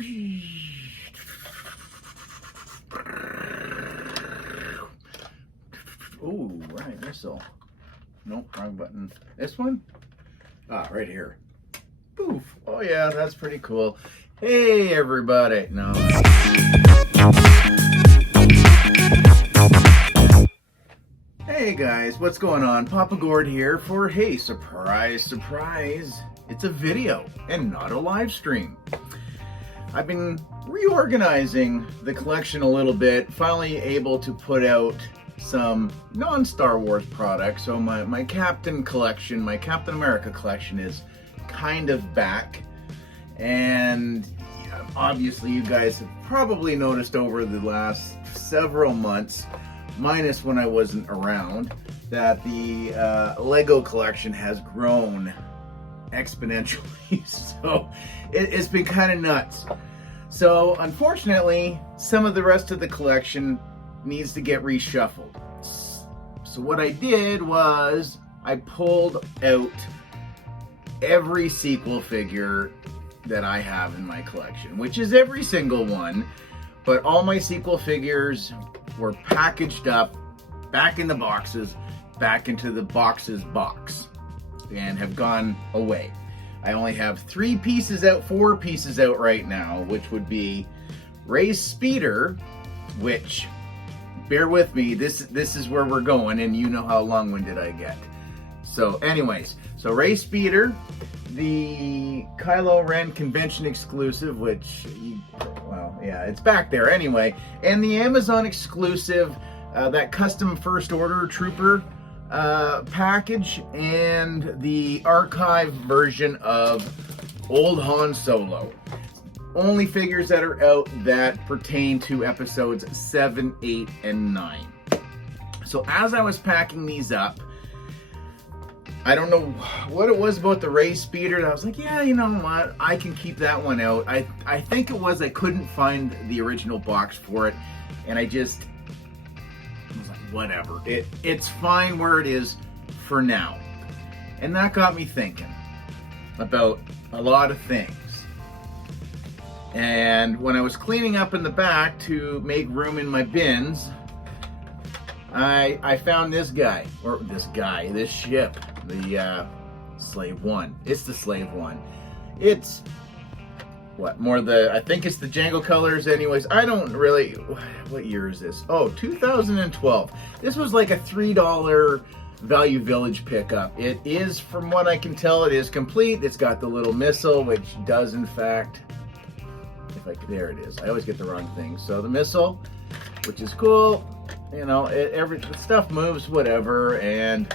Ooh, right missile. Nope, wrong button. This one? Ah, right here. Poof. Oh yeah, that's pretty cool. Hey everybody. No. Hey guys, what's going on? Papa Gord here for, hey, surprise, surprise. It's a video and not a live stream. I've been reorganizing the collection a little bit, finally able to put out some non-Star Wars products. So my Captain collection, my Captain America collection is kind of back. And obviously you guys have probably noticed over the last several months, minus when I wasn't around, that the Lego collection has grown exponentially. So it's been kind of nuts. So unfortunately, some of the rest of the collection needs to get reshuffled. So what I did was I pulled out every sequel figure that I have in my collection, which is every single one, but all my sequel figures were packaged up back in the boxes, back into the boxes box, and have gone away. I only have 4 pieces out right now, which would be Rey's Speeder, which, bear with me, this is where we're going, and you know how long-winded I get. So anyways, so Rey's Speeder, the Kylo Ren convention exclusive, which, well, yeah, it's back there anyway, and the Amazon exclusive, that custom First Order Trooper package, and the archive version of Old Han Solo. Only figures that are out that pertain to episodes 7, 8, and 9. So as I was packing these up, I don't know what it was about the Rey Speeder that I was like, yeah, you know what, I can keep that one out. I think it was I couldn't find the original box for it, and I was like, whatever. It's fine where it is for now. And that got me thinking about a lot of things. And when I was cleaning up in the back to make room in my bins, I found this ship, the Slave One. It's the Slave One. It's I think it's the Django colors anyways. I don't really, what year is this? Oh, 2012. This was like a $3 Value Village pickup. It is, from what I can tell, it is complete. It's got the little missile, which does in fact, there it is. I always get the wrong thing. So the missile, which is cool. You know, the stuff moves, whatever. And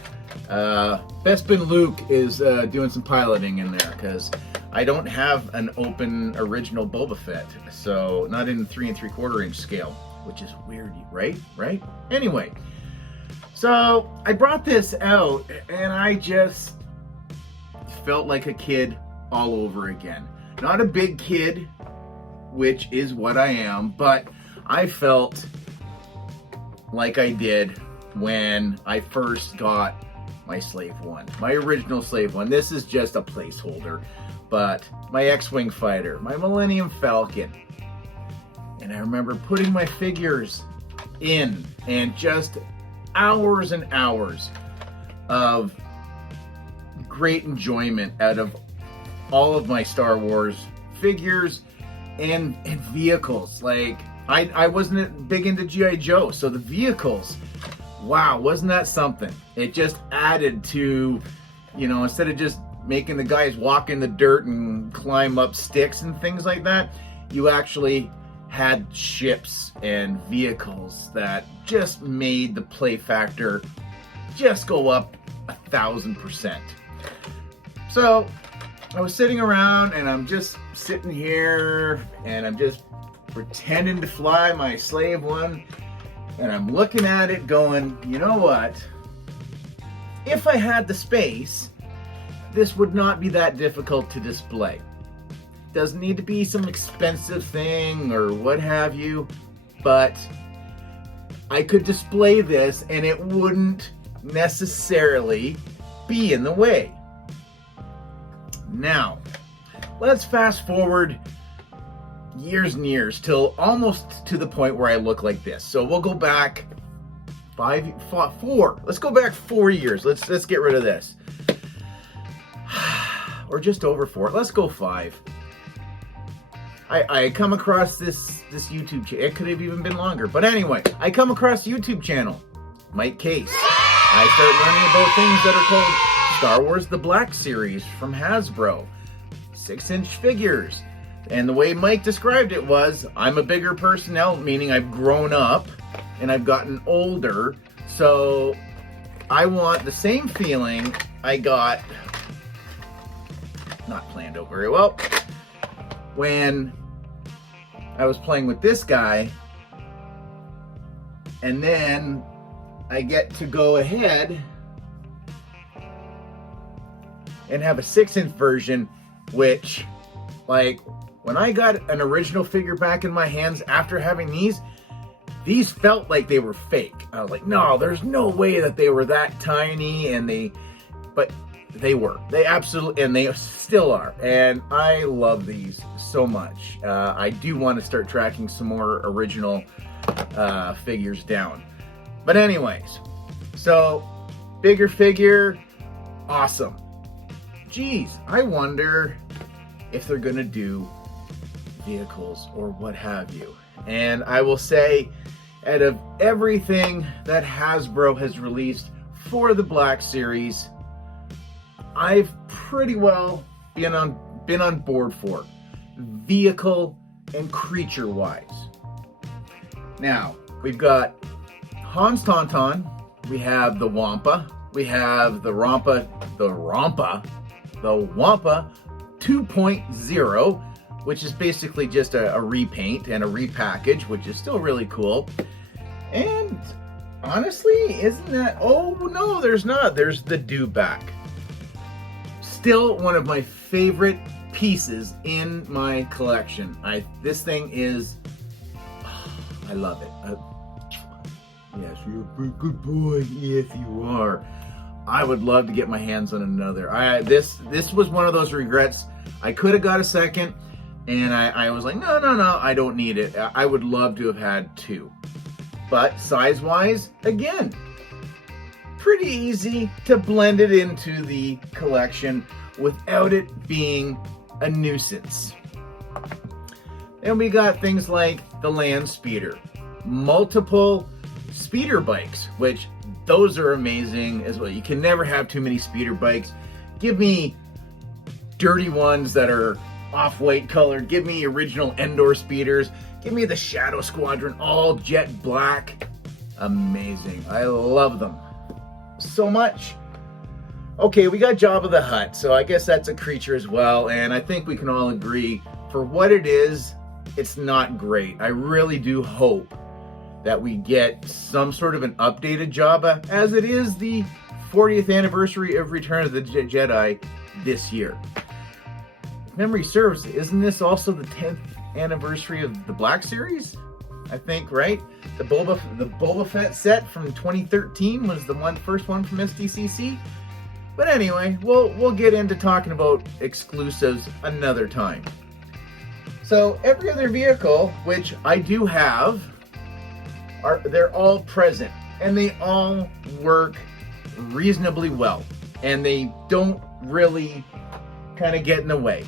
Bespin Luke is doing some piloting in there, because I don't have an open original Boba Fett, so not in 3 3/4 inch scale, which is weird, right? Anyway, so I brought this out, and I just felt like a kid all over again. Not a big kid, which is what I am, but I felt like I did when I first got my Slave One, my original Slave One. This is just a placeholder, but my X-Wing fighter, my Millennium Falcon, and I remember putting my figures in, and just hours and hours of great enjoyment out of all of my Star Wars figures and vehicles. Like, I wasn't big into G.I. Joe, so the vehicles, wow, wasn't that something? It just added to, you know, instead of just making the guys walk in the dirt and climb up sticks and things like that, you actually had ships and vehicles that just made the play factor just go up 1,000%. So I was sitting around, and I'm just sitting here, and I'm just pretending to fly my Slave One, and I'm looking at it going, you know what? If I had the space, this would not be that difficult to display. Doesn't need to be some expensive thing or what have you, but I could display this and it wouldn't necessarily be in the way. Now, let's fast forward years and years till almost to the point where I look like this. So we'll go back 4. Let's go back 4 years. Let's get rid of this. Or just over 4. Let's go 5. I come across this YouTube channel. It could have even been longer. But anyway, I come across YouTube channel, Mike Case. I start learning about things that are called Star Wars The Black Series from Hasbro. 6-inch figures. And the way Mike described it was, I'm a bigger person now, meaning I've grown up and I've gotten older. So I want the same feeling I got, not planned out very well, when I was playing with this guy, and then I get to go ahead and have a 6-inch version, which, like, when I got an original figure back in my hands after having these felt like they were fake. I was like, no, there's no way that they were that tiny, but they were. They absolutely, and they still are. And I love these so much. I do want to start tracking some more original figures down. But anyways, so bigger figure, awesome. Geez, I wonder if they're gonna do vehicles or what have you. And I will say, out of everything that Hasbro has released for the Black Series, I've pretty well been on board for vehicle and creature wise. Now we've got Hans Tauntaun, we have the Wampa, we have the Wampa 2.0, which is basically just a repaint and a repackage, which is still really cool. And honestly, isn't that, oh no, there's not, there's the Dewback. Still one of my favorite pieces in my collection. This thing is, I love it. Yes, you're a pretty good boy. Yes, you are. I would love to get my hands on another. This was one of those regrets. I could have got a second, and I was like, no, I don't need it. I would love to have had 2. But size-wise, again, pretty easy to blend it into the collection without it being a nuisance. And we got things like the Land Speeder, multiple speeder bikes, which those are amazing as well. You can never have too many speeder bikes. Give me dirty ones that are off-white colored. Give me original Endor speeders. Give me the Shadow Squadron, all jet black. Amazing. I love them so much. Okay, we got Jabba the Hutt, so I guess that's a creature as well, and I think we can all agree, for what it is, it's not great. I really do hope that we get some sort of an updated Jabba, as it is the 40th anniversary of Return of the Jedi this year. If memory serves, isn't this also the 10th anniversary of the Black Series? I think, right? The Boba Fett set from 2013 was the first one from SDCC. But anyway, we'll get into talking about exclusives another time. So every other vehicle, which I do have, they're all present, and they all work reasonably well, and they don't really kind of get in the way.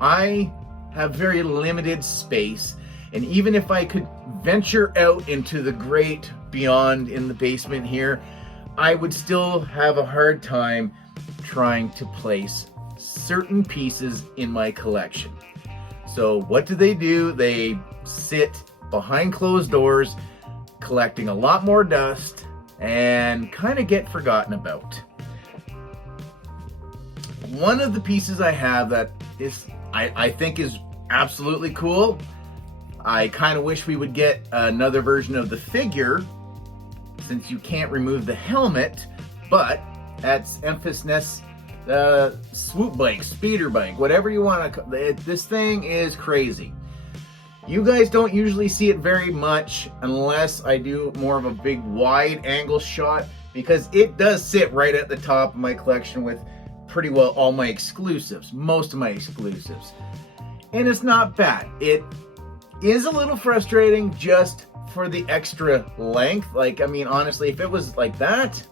I have very limited space, and even if I could venture out into the great beyond in the basement here, I would still have a hard time trying to place certain pieces in my collection. So what do? They sit behind closed doors, collecting a lot more dust, and kind of get forgotten about. One of the pieces I have that I think is absolutely cool. I kind of wish we would get another version of the figure, since you can't remove the helmet, but that's Emphasis swoop bike, speeder bike, whatever you want to. This thing is crazy. You guys don't usually see it very much unless I do more of a big wide angle shot, because it does sit right at the top of my collection with pretty well all my exclusives, most of my exclusives. and it's not bad. It is a little frustrating just for the extra length. Like, I mean, honestly, if it was like that,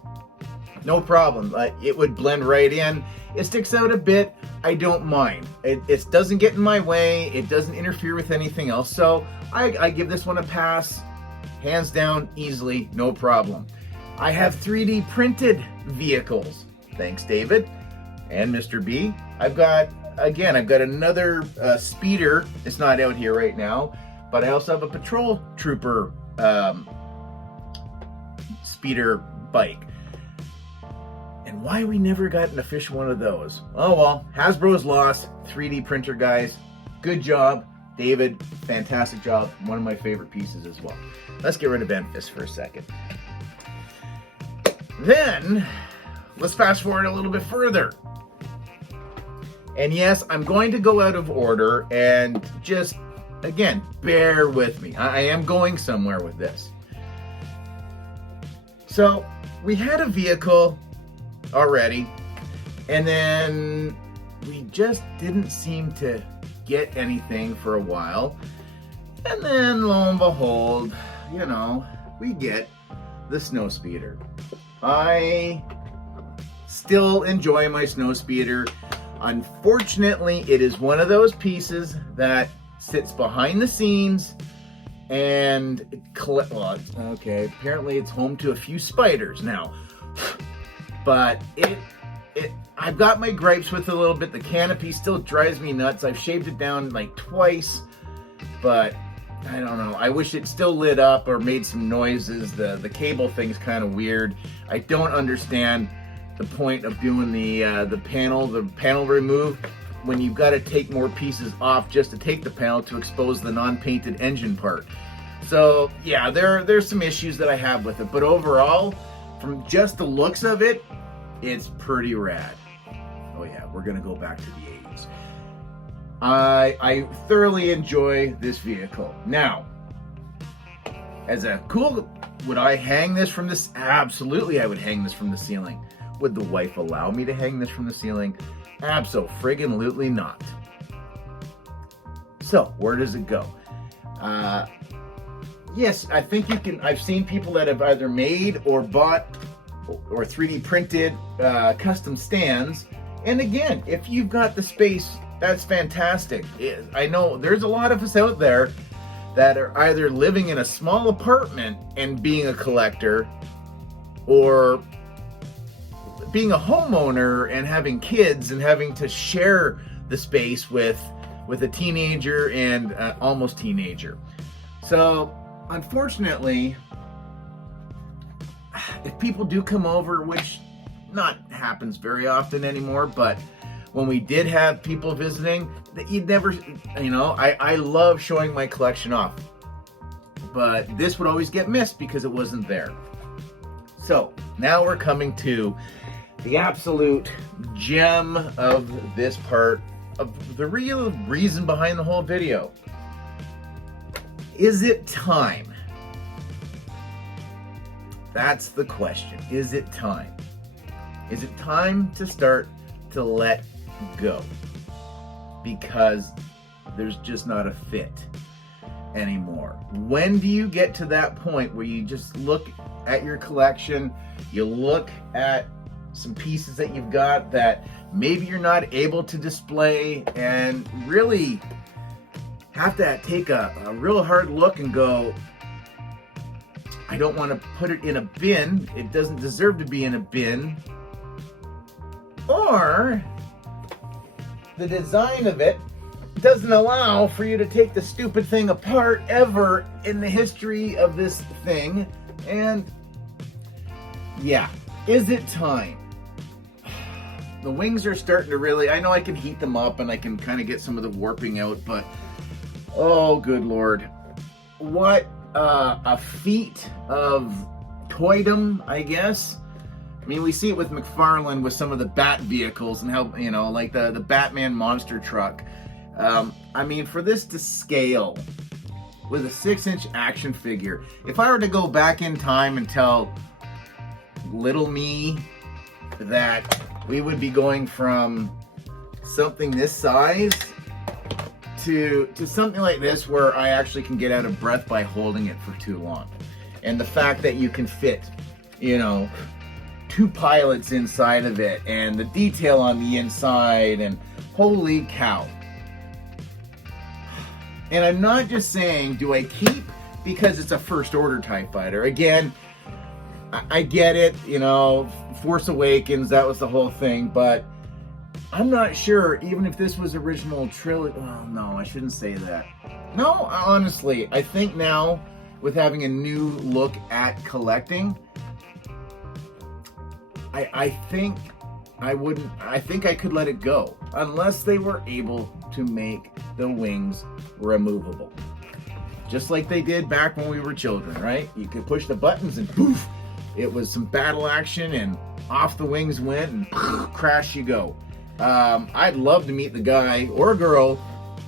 no problem. It would blend right in. It sticks out a bit. I don't mind. It doesn't get in my way. It doesn't interfere with anything else. So I give this one a pass. Hands down, easily, no problem. I have 3D printed vehicles. Thanks, David and Mr. B. I've got another speeder. It's not out here right now, but I also have a patrol trooper speeder bike. And why we never got an official one of those? Oh well, Hasbro's lost. 3D printer guys, good job. David, fantastic job. One of my favorite pieces as well. Let's get rid of Memphis for a second. Then, let's fast forward a little bit further. And yes, I'm going to go out of order and just, again, bear with me. I am going somewhere with this. So, we had a vehicle already, and then we just didn't seem to get anything for a while. And then, lo and behold, you know, we get the snow speeder. I still enjoy my snow speeder. Unfortunately, it is one of those pieces that sits behind the scenes and apparently it's home to a few spiders now. But I've got my gripes with it a little bit. The canopy still drives me nuts. I've shaved it down like twice, but I don't know. I wish it still lit up or made some noises. The cable thing's kind of weird. I don't understand the point of doing the panel remove when you've got to take more pieces off just to take the panel to expose the non-painted engine part. So yeah, there's some issues that I have with it, but overall, from just the looks of it, it's pretty rad. Oh yeah, we're gonna go back to the 80s. I thoroughly enjoy this vehicle. Now, as a cool, would I hang this from this? Absolutely, I would hang this from the ceiling. Would the wife allow me to hang this from the ceiling? Abso-friggin-lutely not. So, where does it go? Yes, I think you can. I've seen people that have either made or bought or 3D printed custom stands. And again, if you've got the space, that's fantastic. I know there's a lot of us out there that are either living in a small apartment and being a collector, or being a homeowner and having kids and having to share the space with a teenager and almost teenager. So unfortunately, if people do come over, which not happens very often anymore, but when we did have people visiting, that you'd never, you know, I love showing my collection off, but this would always get missed because it wasn't there. So now we're coming to the absolute gem of this part of the real reason behind the whole video. Is it time? That's the question. Is it time? Is it time to start to let go? Because there's just not a fit anymore. When do you get to that point where you just look at your collection, you look at some pieces that you've got that maybe you're not able to display, and really have to take a real hard look and go, I don't want to put it in a bin. It doesn't deserve to be in a bin. Or the design of it doesn't allow for you to take the stupid thing apart ever in the history of this thing. And yeah, is it time? The wings are starting to really, I know I can heat them up and I can kind of get some of the warping out, but oh good Lord. What a feat of toydom, I guess. I mean, we see it with McFarlane with some of the Bat vehicles and how, you know, like the Batman monster truck. I mean, for this to scale with a 6-inch action figure, if I were to go back in time and tell little me that we would be going from something this size to something like this where I actually can get out of breath by holding it for too long. And the fact that you can fit, you know, 2 pilots inside of it, and the detail on the inside, and holy cow. And I'm not just saying, do I keep because it's a first order TIE fighter. Again, I get it, you know, Force Awakens, that was the whole thing, but I'm not sure, even if this was original trilogy. Oh, no, I shouldn't say that. No, honestly, I think now, with having a new look at collecting, I think I could let it go, unless they were able to make the wings removable. Just like they did back when we were children, right? You could push the buttons and poof, it was some battle action and off the wings went and poof, crash you go. I'd love to meet the guy or girl,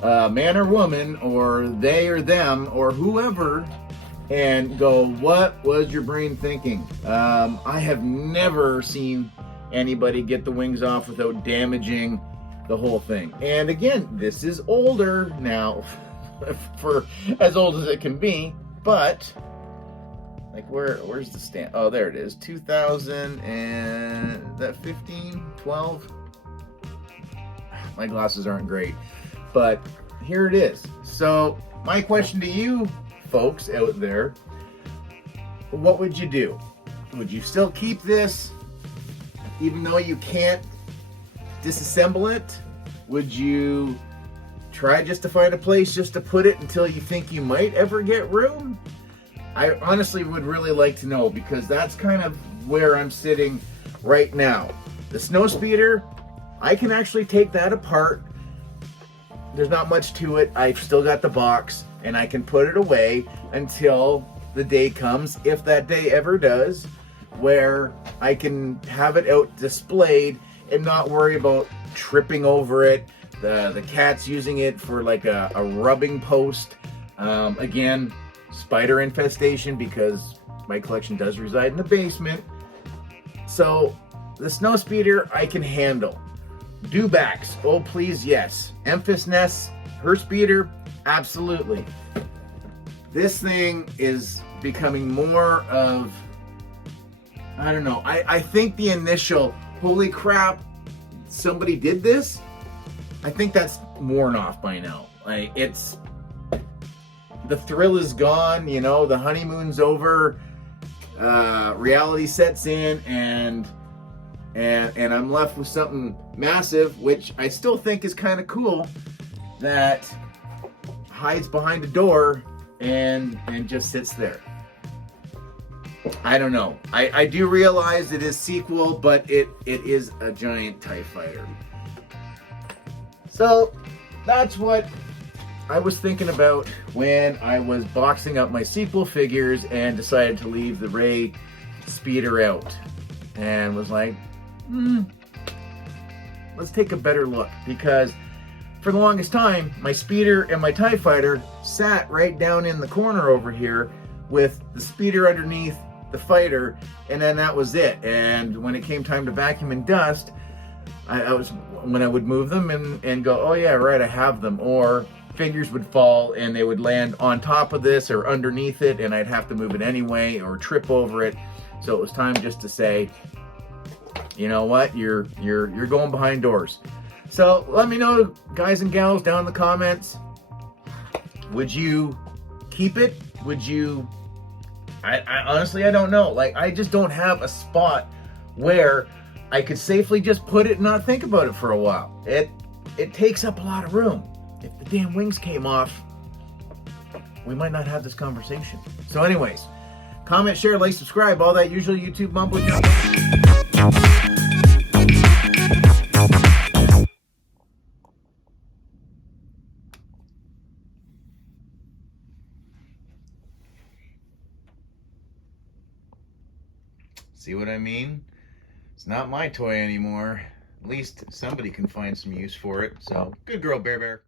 man or woman, or they or them, or whoever, and go, what was your brain thinking? I have never seen anybody get the wings off without damaging the whole thing. And again, this is older now, for as old as it can be, but like where's the stamp? Oh, there it is. 2000 and that 15, 12. My glasses aren't great, but here it is. So my question to you folks out there, what would you do? Would you still keep this even though you can't disassemble it? Would you try just to find a place just to put it until you think you might ever get room? I honestly would really like to know, because that's kind of where I'm sitting right now. The Snowspeeder, I can actually take that apart. There's not much to it. I've still got the box, and I can put it away until the day comes, if that day ever does, where I can have it out displayed and not worry about tripping over it. The cat's using it for like a rubbing post. Again, spider infestation, because my collection does reside in the basement. So the Snowspeeder I can handle. Dewbacks, oh please yes. Emphas nests, her speeder, absolutely. This thing is becoming more of, I don't know, I think the initial, holy crap, somebody did this, I think that's worn off by now. Like, it's, the thrill is gone, you know, the honeymoon's over, reality sets in, and I'm left with something massive, which I still think is kind of cool, that hides behind a door and just sits there. I don't know. I do realize it is sequel, but it is a giant TIE fighter. So that's what I was thinking about when I was boxing up my sequel figures and decided to leave the Rey speeder out, and was like, let's take a better look, because for the longest time my speeder and my TIE fighter sat right down in the corner over here with the speeder underneath the fighter, and then that was it. And when it came time to vacuum and dust, when I would move them and go, oh yeah, right, I have them, or figures would fall and they would land on top of this or underneath it, and I'd have to move it anyway or trip over it. So it was time just to say, you know what, you're going behind doors. So let me know, guys and gals, down in the comments, would you keep it? Would you, I honestly, I don't know. Like, I just don't have a spot where I could safely just put it and not think about it for a while. It takes up a lot of room. If the damn wings came off, we might not have this conversation. So anyways, comment, share, like, subscribe, all that usual YouTube mumbo jumbo. See what I mean? It's not my toy anymore. At least somebody can find some use for it. So, good girl, Bear Bear.